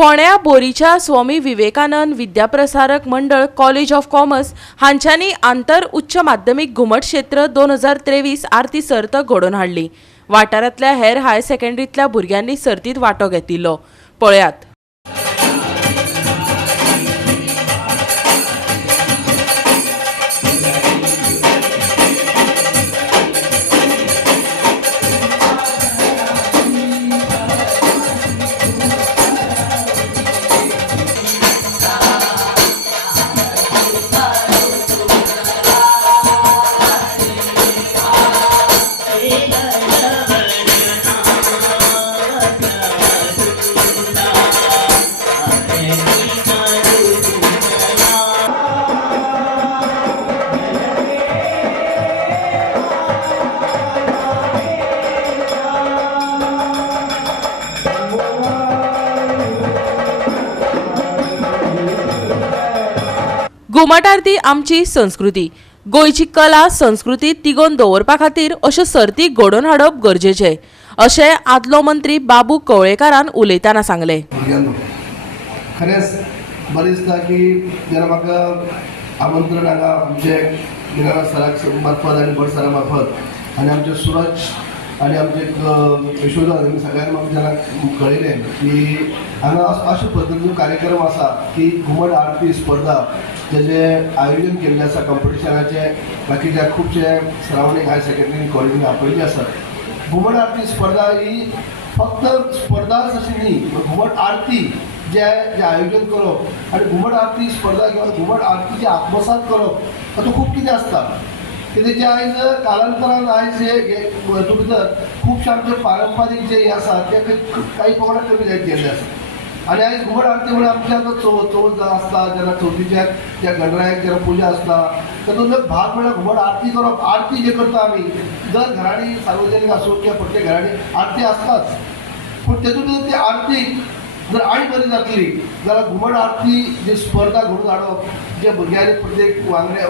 फोंड्या बोरीच्या स्वामी विवेकानंद विद्याप्रसारक मंडळ college of commerce हांच्यानी आंतर उच्च माध्यमिक घुमट क्षेत्र 2023 आरती सर्त घडोवन हाडली। वाठारांतल्या हेर हाय सेकंडरींतल्या भुरग्यांनी सर्तीत वांटो घेतिल्लो। पळयात। घुमट आरती आमची संस्कृती, गोयची कला संस्कृती तिगोवन दवरपा खातीर अश्यो सर्ती घडोवन हाडप गरजेचें, अशें आदलो मंत्री बाबू कवळेकारान उलयतना सांगलें। खरेंच बरें दिसता की जेन्ना म्हाका आमंत्रण हांगा आमचे निराला सराक मार्फत आनी बट सरा मार्फत आनी आमचे सूरज आनी आमचे यशोदा सगळ्यांनी म्हाका जेन्ना कळयलें की हांगा अशे पद्दतीचो कार्यक्रम आसा की घुमट आरती स्पर्धा जें आयोजन केल्लें आसा कॉम्पिटिशनाचे बाकीच्या खुबशे सरावंडींग हाय सेकंडरी कॉलेजींनी आपयल्ली आसा। घुमट आरती स्पर्धा ही फक्त स्पर्धाच अशी न्ही, घुमट आरती जे आयोजन करप आनी घुमट आरती स्पर्धा किंवा घुमट आरतीचे आत्मसात करप हातूंत खूब कितें आसता। कित्याक जे आयज कालांतरान आयज हेतू भितर खुबशे आमचे पारंपारीक जे हे आसा ते काही प्रमाणात कमी जायत गेल्ले आसा। आनी आयज घुमट आरती म्हळ्यार आमचे आतां चवथ आसता जेन्ना चवथीच्या त्या गणरायाक जेन्ना पुजा आसता तातूंतलो भाग म्हळ्यार घुमट आरती करप। आरती जे करता आमी दर घरांनी सार्वजनीक आसूं किंवा प्रत्येक घरांनी आरती आसताच, पूण तेतूंत ती आरती जर आनी बरी जातली जाल्यार घुमट आरती जी स्पर्धा घडोवन हाडप, जे भुरग्यांनी प्रत्येक वांगडे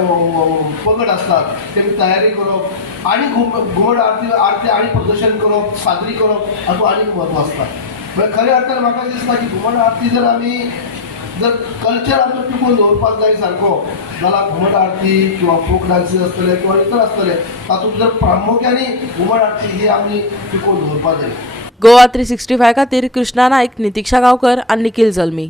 पंगड आसतात तेमी तयारी करप आनी घुमट आरती आनी प्रदर्शन करप, सादरी करप हातूंत आनीक म्हत्व आसता। म्हणजे खऱ्या अर्थान म्हाका दिसता की घुमट आरती जर आमी जर कल्चर आमचो टिकून दवरपाक जाय सारको जाल्यार घुमट आरती किंवा फोक डान्सीस आसतले किंवा इतर आसतले तातूंत जर प्रामुख्याने घुमट आरती ही आमी टिकून दवरपाक जाय। गोवा 365 खातीर कृष्णा नायक, नितीक्षा गांवकर आनी निखिल जल्मी।